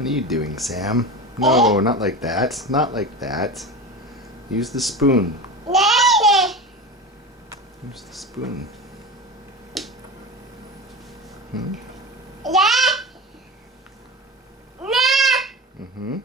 What are you doing, Sam? No, not like that. Not like that. Use the spoon. Use the spoon. Hmm? Mm-hmm.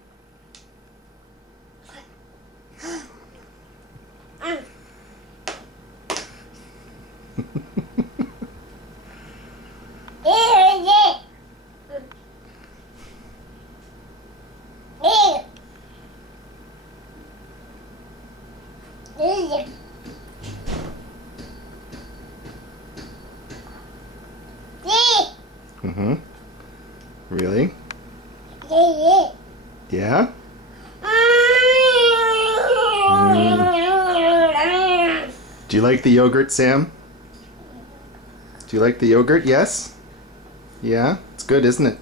Mm-hmm. Really? Yeah? Do you like the yogurt, Sam? Do you like the yogurt? Yes? Yeah? It's good, isn't it?